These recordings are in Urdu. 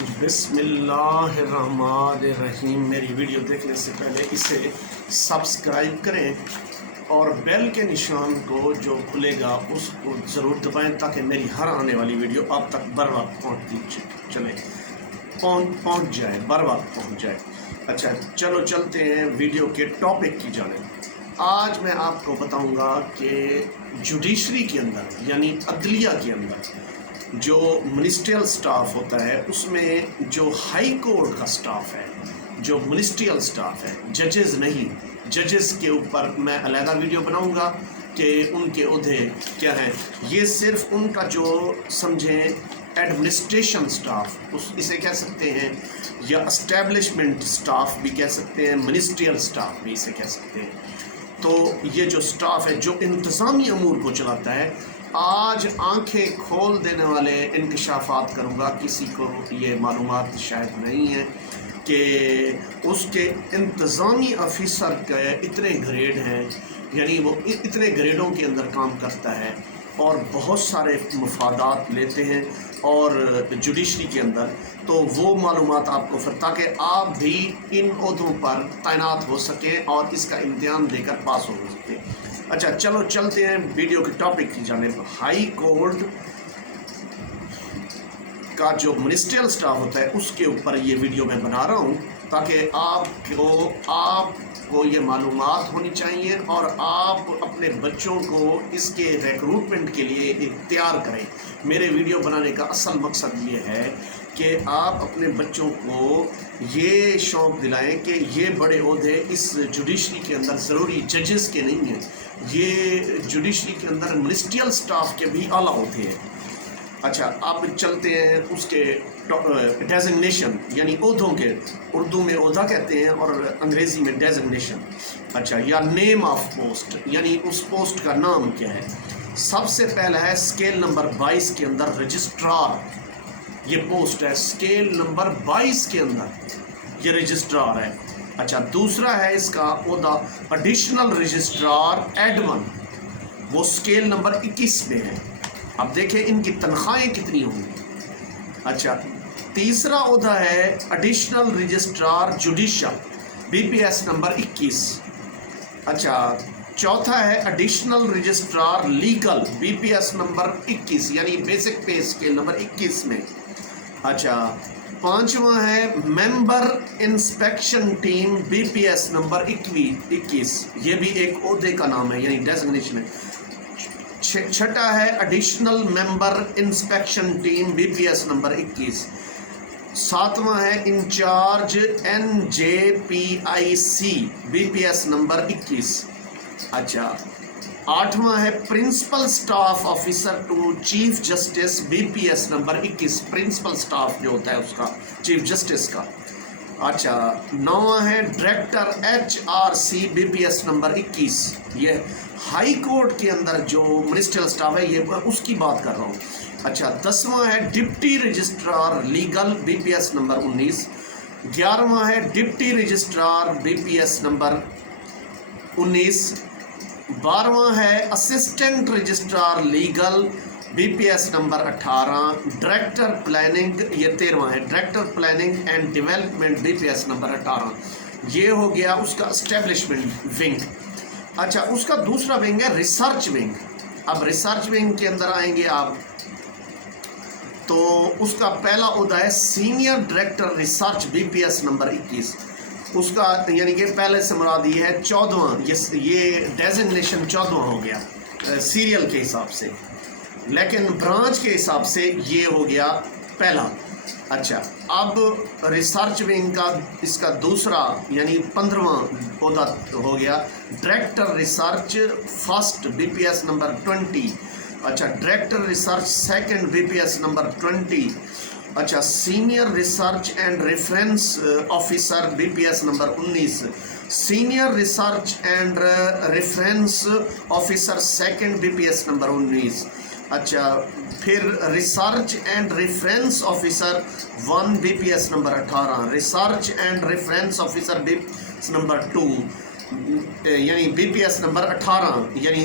بسم اللہ الرحمن الرحیم۔ میری ویڈیو دیکھنے سے پہلے اسے سبسکرائب کریں اور بیل کے نشان کو جو کھلے گا اس کو ضرور دبائیں تاکہ میری ہر آنے والی ویڈیو آپ تک بر وقت پہنچ جائے بر وقت پہنچ جائے۔ اچھا چلو چلتے ہیں ویڈیو کے ٹاپک کی جانب۔ آج میں آپ کو بتاؤں گا کہ جوڈیشری کے اندر یعنی عدلیہ کے اندر جو منسٹریل سٹاف ہوتا ہے اس میں جو ہائی کورٹ کا سٹاف ہے، جو منسٹریل سٹاف ہے، ججز نہیں، ججز کے اوپر میں علیحدہ ویڈیو بناؤں گا کہ ان کے عہدے کیا ہیں۔ یہ صرف ان کا جو سمجھیں ایڈمنسٹریشن سٹاف اسے کہہ سکتے ہیں، یا اسٹیبلشمنٹ سٹاف بھی کہہ سکتے ہیں، منسٹریل سٹاف بھی اسے کہہ سکتے ہیں۔ تو یہ جو سٹاف ہے جو انتظامی امور کو چلاتا ہے، آج آنکھیں کھول دینے والے انکشافات کروں گا۔ کسی کو یہ معلومات شاید نہیں ہے کہ اس کے انتظامی آفیسر کے اتنے گریڈ ہیں، یعنی وہ اتنے گریڈوں کے اندر کام کرتا ہے اور بہت سارے مفادات لیتے ہیں اور جوڈیشری کے اندر، تو وہ معلومات آپ کو تاکہ آپ بھی ان عہدوں پر تعینات ہو سکیں اور اس کا امتحان دے کر پاس ہو سکیں۔ اچھا چلو چلتے ہیں ویڈیو کے ٹاپک کی جانب۔ ہائی کورٹ کا جو منسٹریل سٹاف ہوتا ہے اس کے اوپر یہ ویڈیو میں بنا رہا ہوں تاکہ آپ کو یہ معلومات ہونی چاہیے اور آپ اپنے بچوں کو اس کے ریکروٹمنٹ کے لیے تیار کریں۔ میرے ویڈیو بنانے کا اصل مقصد یہ ہے کہ آپ اپنے بچوں کو یہ شوق دلائیں کہ یہ بڑے عہدے اس جوڈیشری کے اندر ضروری ججز کے نہیں ہیں، یہ جوڈیشری کے اندر منسٹریل سٹاف کے بھی اعلیٰ ہوتے ہیں۔ اچھا اب چلتے ہیں اس کے ڈیزگنیشن یعنی عہدوں کے، اردو میں عہدہ کہتے ہیں اور انگریزی میں ڈیزگنیشن۔ اچھا یا نیم آف پوسٹ یعنی اس پوسٹ کا نام کیا ہے۔ سب سے پہلا ہے اسکیل نمبر 22 کے اندر رجسٹرار، یہ پوسٹ ہے اسکیل نمبر 22 کے اندر، یہ رجسٹرار ہے۔ اچھا دوسرا ہے اس کا عہدہ ایڈیشنل رجسٹرار ایڈمن، وہ اسکیل نمبر 21 میں ہے۔ اب دیکھیں ان کی تنخواہیں کتنی ہوں گی۔ اچھا تیسرا عہدہ ہے additional registrar judicial, be P S number 21۔ اچھا چوتھا ہے additional registrar legal, be P S number 21 یعنی بیسک پے اسکیل نمبر 21 میں۔ اچھا پانچواں ہے member inspection team, B P S number 21، یہ بھی ایک عہدے کا نام ہے یعنی ڈیزگنیشن ہے۔ چھٹا ہے additional member inspection team, B P S number 21۔ ساتواں ہے incharge NJPIC، B P S number 21۔ اچھا آٹھواں ہے principal staff officer to chief justice, B P S number 21، principal staff جو ہوتا ہے اس کا چیف جسٹس کا۔ اچھا نواں ہے director HRC، be P S number 21۔ یہ ہائی کورٹ کے اندر جو منسٹریل سٹاف ہے یہ اس کی بات کر رہا ہوں۔ اچھا دسواں ہے deputy registrar legal, be P S number 19۔ گیارہواں ہے deputy registrar, be P S number 19۔ بارہواں ہے assistant registrar legal, be P S number 18۔ Director planning, یہ 13واں ہے director planning and development, be P S number 18۔ یہ ہو گیا اس کا اسٹیبلشمنٹ ونگ۔ اچھا اس کا دوسرا ونگ ہے ریسرچ ونگ۔ اب ریسرچ ونگ کے اندر آئیں گے آپ تو اس کا پہلا عہدہ ہے senior director research, be P S number 21۔ اس کا یعنی کہ پہلے سے مراد یہ ہے 14واں، یہ ڈیزگنیشن 14واں ہو گیا سیریل کے حساب سے، لیکن برانچ کے حساب سے یہ ہو گیا پہلا۔ اچھا اب ریسرچ ونگ کا اس کا دوسرا یعنی 15واں عہدہ ہو گیا director research first, be P S number 20۔ اچھا director research second, be P S number 20۔ اچھا senior research and reference officer, be P S number 19۔ Senior research and reference officer second, be P S number 19۔ اچھا پھر research and reference officer 1، be P S number 18۔ Research and reference officer, be P S number 2 یعنی بی پی ایس نمبر 18 یعنی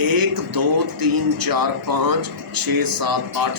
1 2 3 4 5 6 7 8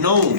9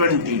20।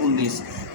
19।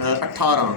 18।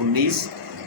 19,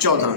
14।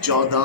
14,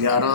11,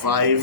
5,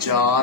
4,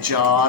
4।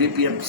BPS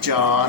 4,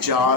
4,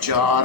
4,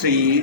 3,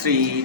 3।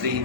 3।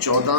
14,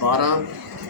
12।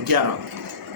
11।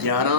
11,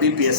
BPS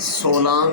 16।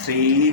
3।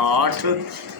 8।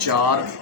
4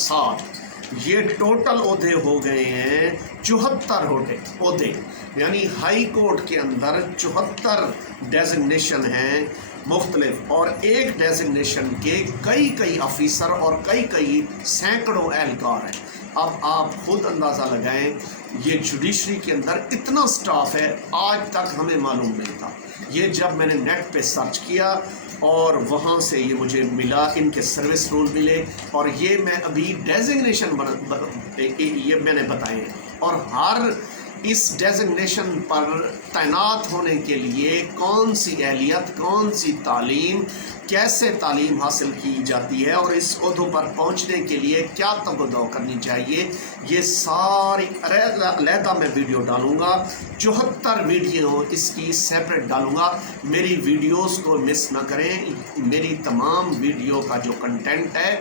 7। یہ ٹوٹل عہدے ہو گئے ہیں 74 عہدے، یعنی ہائی کورٹ کے اندر 74 ڈیزگنیشن ہیں مختلف، اور ایک ڈیزگنیشن کے کئی آفیسر اور کئی سینکڑوں اہلکار ہیں۔ اب آپ خود اندازہ لگائیں، یہ جوڈیشری کے اندر اتنا سٹاف ہے، آج تک ہمیں معلوم نہیں تھا۔ یہ جب میں نے نیٹ پہ سرچ کیا اور وہاں سے یہ مجھے ملا، ان کے سروس رول ملے، اور یہ میں ابھی ڈیزگنیشن یہ میں نے بتائے ہیں، اور ہر اس ڈیزگنیشن پر تعینات ہونے کے لیے کون سی اہلیت، کون سی تعلیم، کیسے تعلیم حاصل کی جاتی ہے، اور اس عہدوں پر پہنچنے کے لیے کیا تبدو کرنی چاہیے، یہ ساری علیحدہ میں ویڈیو ڈالوں گا۔ 74 ویڈیو اس کی سیپریٹ ڈالوں گا۔ میری ویڈیوز کو مس نہ کریں، میری تمام ویڈیو کا جو کنٹینٹ ہے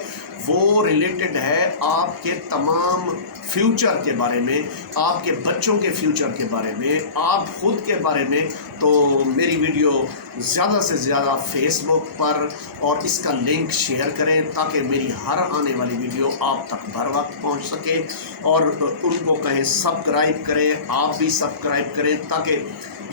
وہ ریلیٹڈ ہے آپ کے تمام فیوچر کے بارے میں، آپ کے بچوں کے فیوچر کے بارے میں، آپ خود کے بارے میں۔ تو میری ویڈیو زیادہ سے زیادہ فیس بک پر اور اس کا لنک شیئر کریں تاکہ میری ہر آنے والی ویڈیو آپ تک بر وقت پہنچ سکے، اور ان کو کہیں سبسکرائب کریں، آپ بھی سبسکرائب کریں تاکہ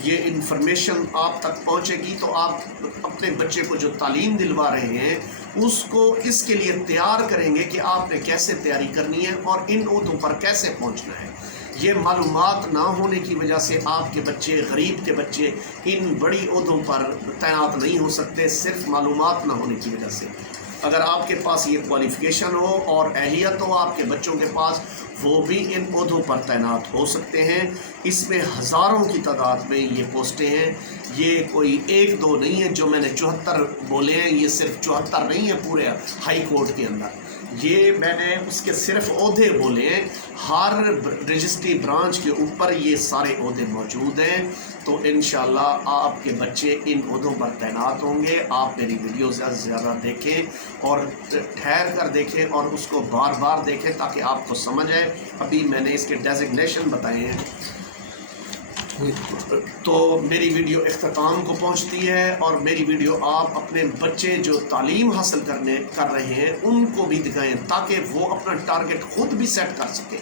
یہ انفارمیشن آپ تک پہنچے گی، تو آپ اپنے بچے کو جو تعلیم دلوا رہے ہیں اس کو اس کے لیے تیار کریں گے کہ آپ نے کیسے تیاری کرنی ہے اور ان عہدوں پر کیسے پہنچنا ہے۔ یہ معلومات نہ ہونے کی وجہ سے آپ کے بچے، غریب کے بچے، ان بڑی عہدوں پر تعینات نہیں ہو سکتے، صرف معلومات نہ ہونے کی وجہ سے۔ اگر آپ کے پاس یہ کوالیفیکیشن ہو اور اہلیت ہو آپ کے بچوں کے پاس، وہ بھی ان عہدوں پر تعینات ہو سکتے ہیں۔ اس میں ہزاروں کی تعداد میں یہ پوسٹیں ہیں، یہ کوئی ایک دو نہیں ہے جو میں نے 74 بولے ہیں، یہ صرف 74 نہیں ہے پورے ہائی کورٹ کے اندر، یہ میں نے اس کے صرف عہدے بولے ہیں۔ ہر رجسٹری برانچ کے اوپر یہ سارے عہدے موجود ہیں، تو انشاءاللہ آپ کے بچے ان عہدوں پر تعینات ہوں گے۔ آپ میری ویڈیو زیادہ سے زیادہ دیکھیں اور ٹھہر کر دیکھیں اور اس کو بار بار دیکھیں تاکہ آپ کو سمجھ آئے۔ ابھی میں نے اس کے ڈیزگنیشن بتائے ہیں، تو میری ویڈیو اختتام کو پہنچتی ہے، اور میری ویڈیو آپ اپنے بچے جو تعلیم حاصل کر رہے ہیں ان کو بھی دکھائیں تاکہ وہ اپنا ٹارگٹ خود بھی سیٹ کر سکیں۔